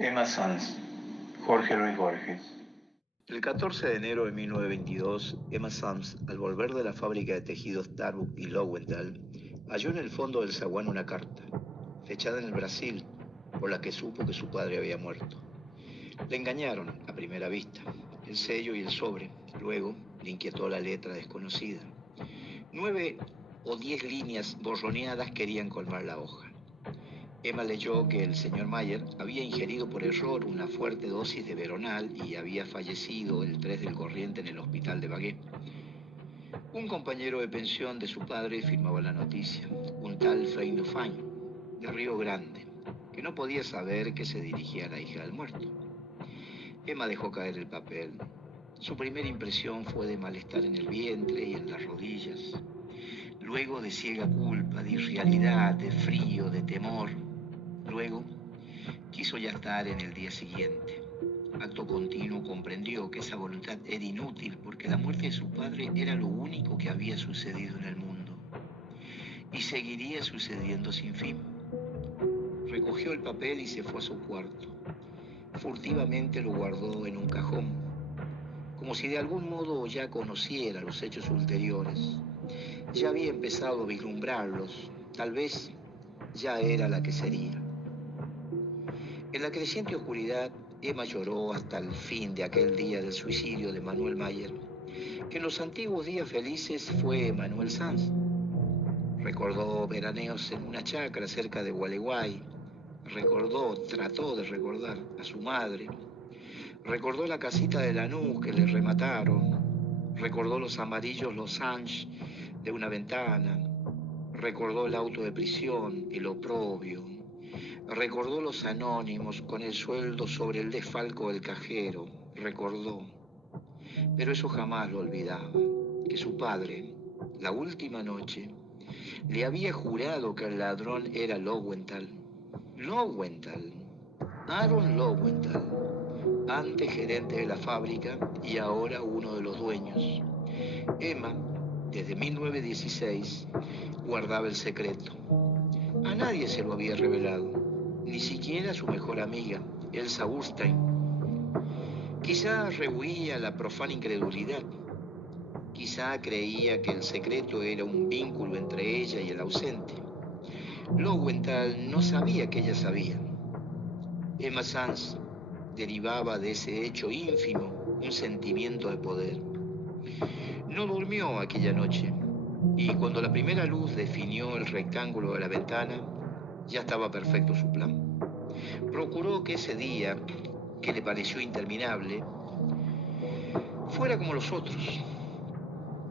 Emma Sanz, Jorge Luis Borges. El 14 de enero de 1922, Emma Sanz, al volver de la fábrica de tejidos Darboux y Lowenthal, halló en el fondo del zaguán una carta, fechada en el Brasil, por la que supo que su padre había muerto. Le engañaron a primera vista, el sello y el sobre. Luego le inquietó la letra desconocida. 9 o 10 líneas borroneadas querían colmar la hoja. Emma leyó que el señor Mayer había ingerido por error una fuerte dosis de veronal y había fallecido el 3 del corriente en el hospital de Bagué. Un compañero de pensión de su padre firmaba la noticia, un tal Freino Fain, de Río Grande, que no podía saber que se dirigía a la hija del muerto. Emma dejó caer el papel. Su primera impresión fue de malestar en el vientre y en las rodillas. Luego de ciega culpa, de irrealidad, de frío, de temor. Luego quiso ya estar en el día siguiente. Acto continuo comprendió que esa voluntad era inútil porque la muerte de su padre era lo único que había sucedido en el mundo. Y seguiría sucediendo sin fin. Recogió el papel y se fue a su cuarto. Furtivamente lo guardó en un cajón, como si de algún modo ya conociera los hechos ulteriores. Ya había empezado a vislumbrarlos, tal vez ya era la que sería. En la creciente oscuridad, Emma lloró hasta el fin de aquel día del suicidio de Manuel Mayer, que en los antiguos días felices fue Manuel Sanz. Recordó veraneos en una chacra cerca de Gualeguay. Trató de recordar a su madre. Recordó la casita de Lanús que le remataron. Recordó los amarillos losange de una ventana. Recordó el auto de prisión, el oprobio. Recordó los anónimos con el sueldo sobre el desfalco del cajero. Recordó. Pero eso jamás lo olvidaba, que su padre, la última noche, le había jurado que el ladrón era Lowenthal. Lowenthal, Aaron Lowenthal, antes gerente de la fábrica y ahora uno de los dueños. Emma, desde 1916, guardaba el secreto. A nadie se lo había revelado, ni siquiera a su mejor amiga, Elsa Urstein. Quizá rehuía la profana incredulidad. Quizá creía que el secreto era un vínculo entre ella y el ausente. Lowenthal no sabía que ella sabía. Emma Sanz derivaba de ese hecho ínfimo un sentimiento de poder. No durmió aquella noche, y cuando la primera luz definió el rectángulo de la ventana, ya estaba perfecto su plan. Procuró que ese día, que le pareció interminable, fuera como los otros.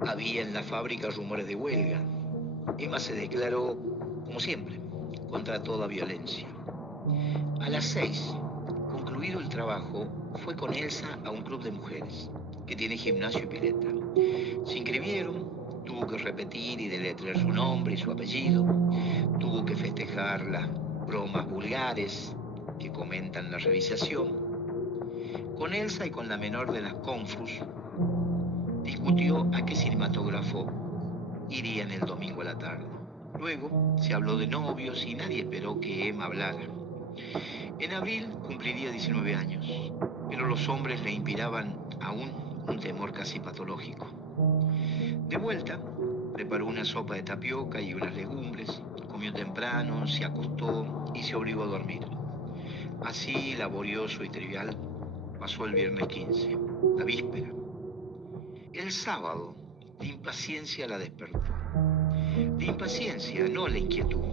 Había en la fábrica rumores de huelga. Emma se declaró, como siempre, contra toda violencia. A las 6, concluido el trabajo, fue con Elsa a un club de mujeres, que tiene gimnasio y pileta. Se inscribieron, tuvo que repetir y deletrear su nombre y su apellido, tuvo que festejar las bromas vulgares que comentan la revisación. Con Elsa y con la menor de las Confus, discutió a qué cinematógrafo irían el domingo a la tarde. Luego se habló de novios y nadie esperó que Emma hablara. En abril cumpliría 19 años, pero los hombres le inspiraban aún un temor casi patológico. De vuelta, preparó una sopa de tapioca y unas legumbres, comió temprano, se acostó y se obligó a dormir. Así, laborioso y trivial, pasó el viernes 15, la víspera. El sábado, la impaciencia la despertó. La impaciencia, no la inquietud.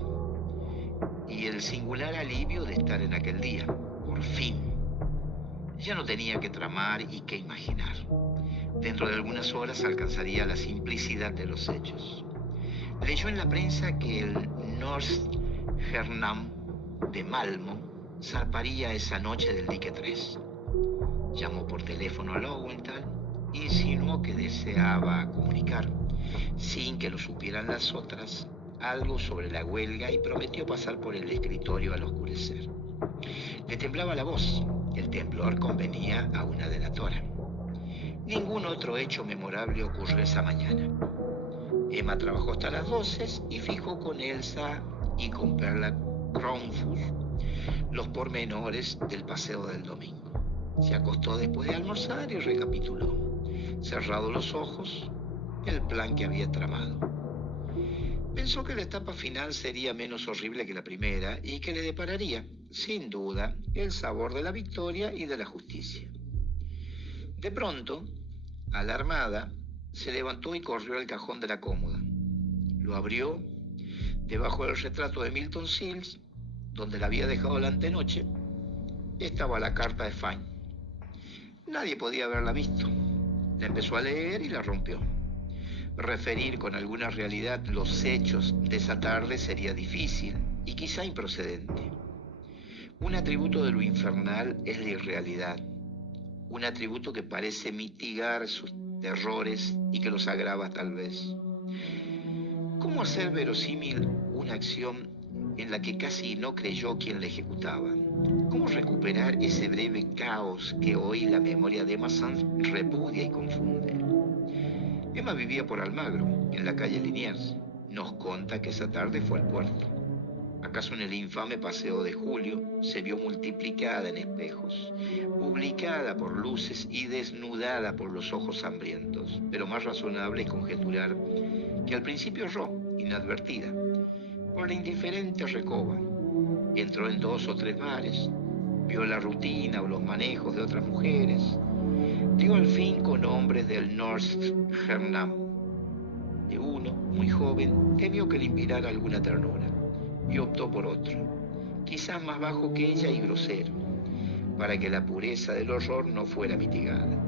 Y el singular alivio de estar en aquel día, por fin. Ya no tenía que tramar y que imaginar. Dentro de algunas horas alcanzaría la simplicidad de los hechos. Leyó en la prensa que el Nordstjärnan de Malmo zarparía esa noche del dique 3. Llamó por teléfono a Lowenthal, insinuó que deseaba comunicar, sin que lo supieran las otras, algo sobre la huelga y prometió pasar por el escritorio al oscurecer. Le temblaba la voz, el temblor convenía a una delatora. Ningún otro hecho memorable ocurrió esa mañana. Emma trabajó hasta las 12 y fijó con Elsa y con Perla Kronfuss los pormenores del paseo del domingo. Se acostó después de almorzar y recapituló, cerrado los ojos, el plan que había tramado. Pensó que la etapa final sería menos horrible que la primera y que le depararía, sin duda, el sabor de la victoria y de la justicia. De pronto, alarmada, se levantó y corrió al cajón de la cómoda. Lo abrió. Debajo del retrato de Milton Sills, donde la había dejado la antenoche, estaba la carta de Fine. Nadie podía haberla visto. La empezó a leer y la rompió. Referir con alguna realidad los hechos de esa tarde sería difícil y quizá improcedente. Un atributo de lo infernal es la irrealidad, un atributo que parece mitigar sus terrores y que los agrava tal vez. ¿Cómo hacer verosímil una acción en la que casi no creyó quien la ejecutaba? ¿Cómo recuperar ese breve caos que hoy la memoria de Emma Sands repudia y confunde? Emma vivía por Almagro, en la calle Liniers. Nos conta que esa tarde fue al puerto. ¿Acaso en el infame paseo de Julio se vio multiplicada en espejos, publicada por luces y desnudada por los ojos hambrientos? Pero más razonable es conjeturar que al principio erró, inadvertida, por la indiferente recoba. Entró en 2 o 3 bares, vio la rutina o los manejos de otras mujeres, dio al fin con hombres del North Hernam. De uno, muy joven, temió que le inspirara alguna ternura, y optó por otro, quizás más bajo que ella y grosero, para que la pureza del horror no fuera mitigada.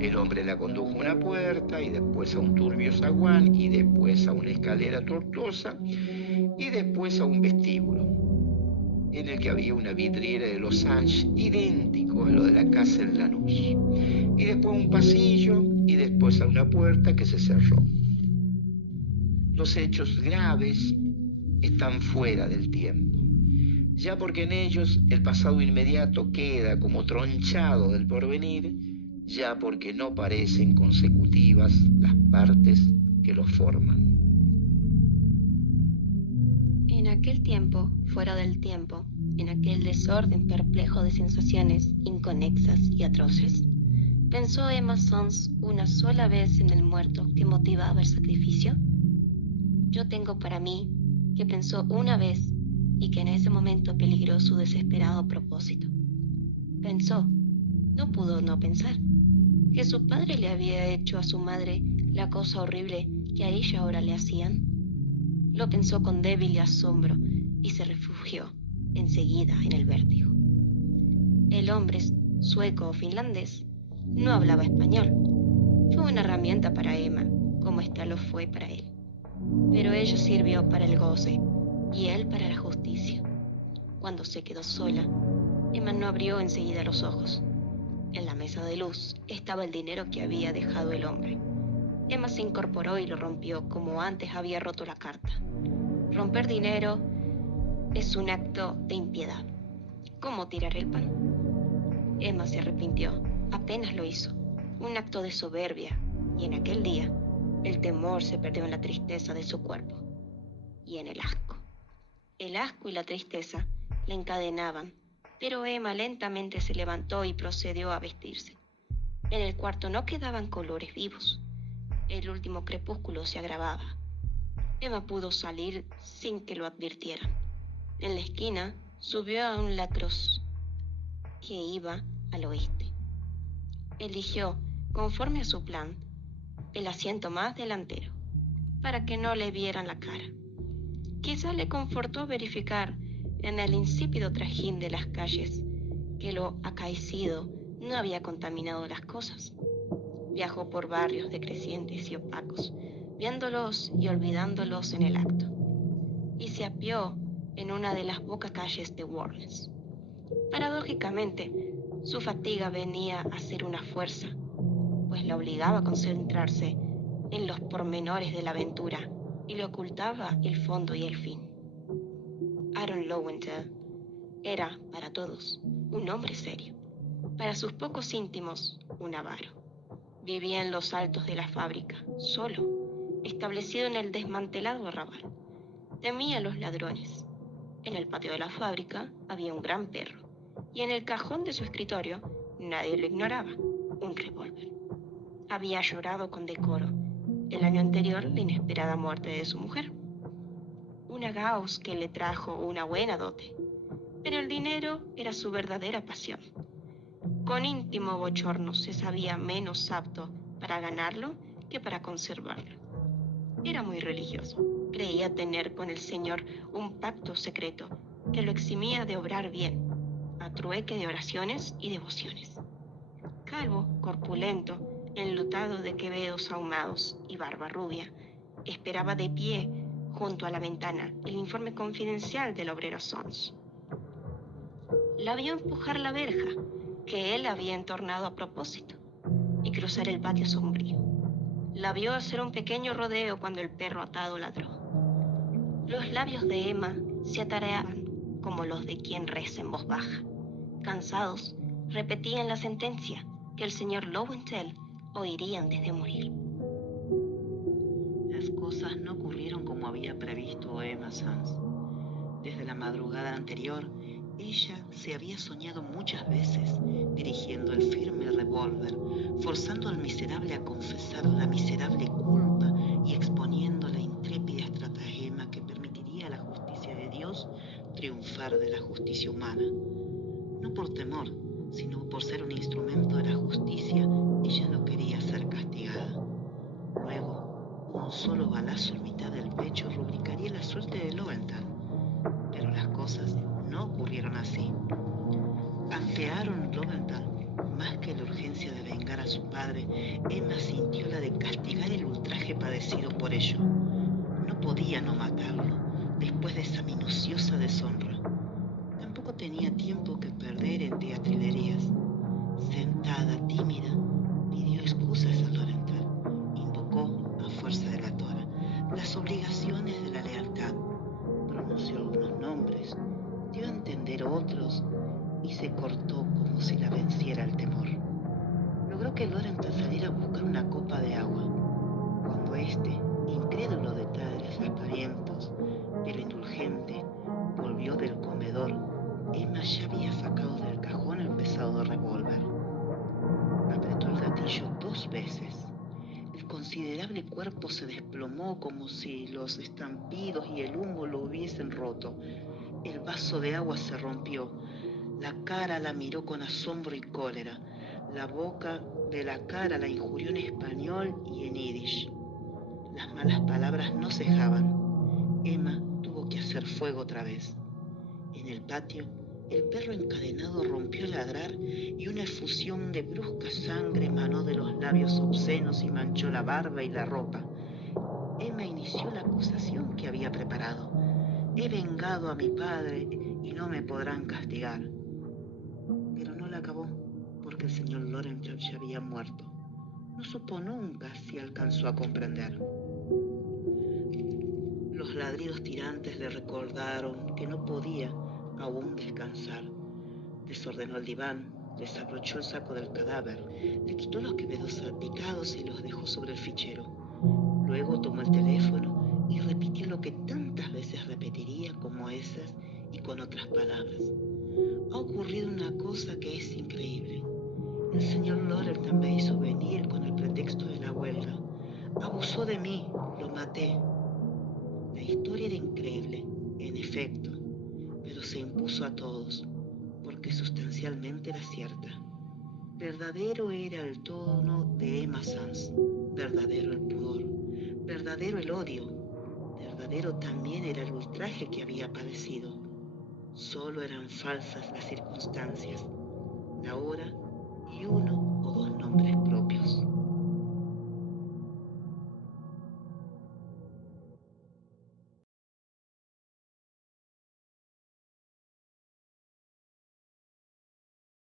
El hombre la condujo a una puerta, y después a un turbio zaguán, y después a una escalera tortuosa, y después a un vestíbulo, en el que había una vidriera de Los Angeles, idéntico a lo de la casa en Lanús, y después a un pasillo, y después a una puerta que se cerró. Los hechos graves están fuera del tiempo, ya porque en ellos el pasado inmediato queda como tronchado del porvenir, ya porque no parecen consecutivas las partes que los forman. En aquel tiempo, fuera del tiempo, en aquel desorden perplejo de sensaciones inconexas y atroces, ¿pensó Emma Sands una sola vez en el muerto que motivaba el sacrificio? Yo tengo para mí que pensó una vez y que en ese momento peligró su desesperado propósito. Pensó, no pudo no pensar, que su padre le había hecho a su madre la cosa horrible que a ella ahora le hacían. Lo pensó con débil asombro y se refugió enseguida en el vértigo. El hombre, sueco o finlandés, no hablaba español. Fue una herramienta para Emma, como ésta lo fue para él. Pero ello sirvió para el goce y él para la justicia. Cuando se quedó sola, Emma no abrió enseguida los ojos. En la mesa de luz estaba el dinero que había dejado el hombre. Emma se incorporó y lo rompió como antes había roto la carta. Romper dinero es un acto de impiedad, como tirar el pan. Emma se arrepintió, apenas lo hizo, un acto de soberbia, y en aquel día el temor se perdió en la tristeza de su cuerpo y en el asco. El asco y la tristeza la encadenaban, pero Emma lentamente se levantó y procedió a vestirse. En el cuarto no quedaban colores vivos. El último crepúsculo se agravaba. Emma pudo salir sin que lo advirtieran. En la esquina subió a un lacrosse que iba al oeste. Eligió, conforme a su plan, el asiento más delantero, para que no le vieran la cara. Quizá le confortó verificar en el insípido trajín de las calles que lo acaecido no había contaminado las cosas. Viajó por barrios decrecientes y opacos, viéndolos y olvidándolos en el acto, y se apeó en una de las bocacalles de Warnes. Paradójicamente, su fatiga venía a ser una fuerza, pues la obligaba a concentrarse en los pormenores de la aventura y le ocultaba el fondo y el fin. Aaron Lowenthal era, para todos, un hombre serio. Para sus pocos íntimos, un avaro. Vivía en los altos de la fábrica, solo, establecido en el desmantelado arrabal. Temía a los ladrones. En el patio de la fábrica había un gran perro, y en el cajón de su escritorio nadie lo ignoraba, un revólver. Había llorado con decoro el año anterior la inesperada muerte de su mujer, una Gauss que le trajo una buena dote, pero el dinero era su verdadera pasión. Con íntimo bochorno se sabía menos apto para ganarlo que para conservarlo. Era muy religioso. Creía tener con el Señor un pacto secreto que lo eximía de obrar bien, a trueque de oraciones y devociones. Calvo, corpulento, enlutado de quevedos ahumados y barba rubia, esperaba de pie junto a la ventana el informe confidencial del obrero Sons. La vio empujar la verja, que él había entornado a propósito, y cruzar el patio sombrío. La vio hacer un pequeño rodeo cuando el perro atado ladró. Los labios de Emma se atareaban como los de quien reza en voz baja. Cansados, repetían la sentencia que el señor Lowenthal oiría antes de morir. Las cosas no ocurrieron como había previsto Emma Sands. Desde la madrugada anterior, ella se había soñado muchas veces dirigiendo el firme revólver, forzando al miserable a confesar la miserable culpa y exponiendo la intrépida estratagema que permitiría a la justicia de Dios triunfar de la justicia humana. No por temor, sino por ser un instrumento de la justicia, ella no quería ser castigada. Luego, un solo balazo en mitad del pecho rubricaría la suerte de Lowenthal. Pero las cosas no ocurrieron así. Ante Aaron Lowenthal, más que la urgencia de vengar a su padre, Emma sintió la de castigar el ultraje padecido por ello. No podía no matarlo, después de esa minuciosa deshonra. Tampoco tenía tiempo que perder en teatrilerías. Sentada, tímida, pidió excusas a Lowenthal, invocó, a fuerza de la tora, las obligaciones de la lealtad, pronunció algunos nombres, dio a entender otros y se cortó como si la venciera el temor. Logró que Lowenthal saliera a buscar una copa de agua. Cuando éste, incrédulo de tales aspavientos, pero indulgente, volvió del comedor, Emma ya había sacado del cajón el pesado revólver. Apretó el gatillo 2 veces. El considerable cuerpo se desplomó como si los estampidos y el humo lo hubiesen roto. El vaso de agua se rompió. La cara la miró con asombro y cólera. La boca de la cara la injurió en español y en yiddish. Las malas palabras no cejaban. Emma tuvo que hacer fuego otra vez. En el patio, el perro encadenado rompió a ladrar y una efusión de brusca sangre emanó de los labios obscenos y manchó la barba y la ropa. Emma inició la acusación que había preparado. He vengado a mi padre y no me podrán castigar. Pero no la acabó, porque el señor Lowenthal ya había muerto. No supo nunca si alcanzó a comprender. Los ladridos tirantes le recordaron que no podía aún descansar. Desordenó el diván, desabrochó el saco del cadáver, le quitó los quevedos salpicados y los dejó sobre el fichero. Luego tomó el teléfono y repitió lo que tantas veces repetiría como esas y con otras palabras. Ha ocurrido una cosa que es increíble. El señor Lowenthal me hizo venir con el pretexto de la huelga. Abusó de mí, lo maté. La historia era increíble, en efecto, pero se impuso a todos, porque sustancialmente era cierta. Verdadero era el tono de Emma Sands, verdadero el pudor, verdadero el odio, verdadero también era el ultraje que había padecido. Solo eran falsas las circunstancias, la hora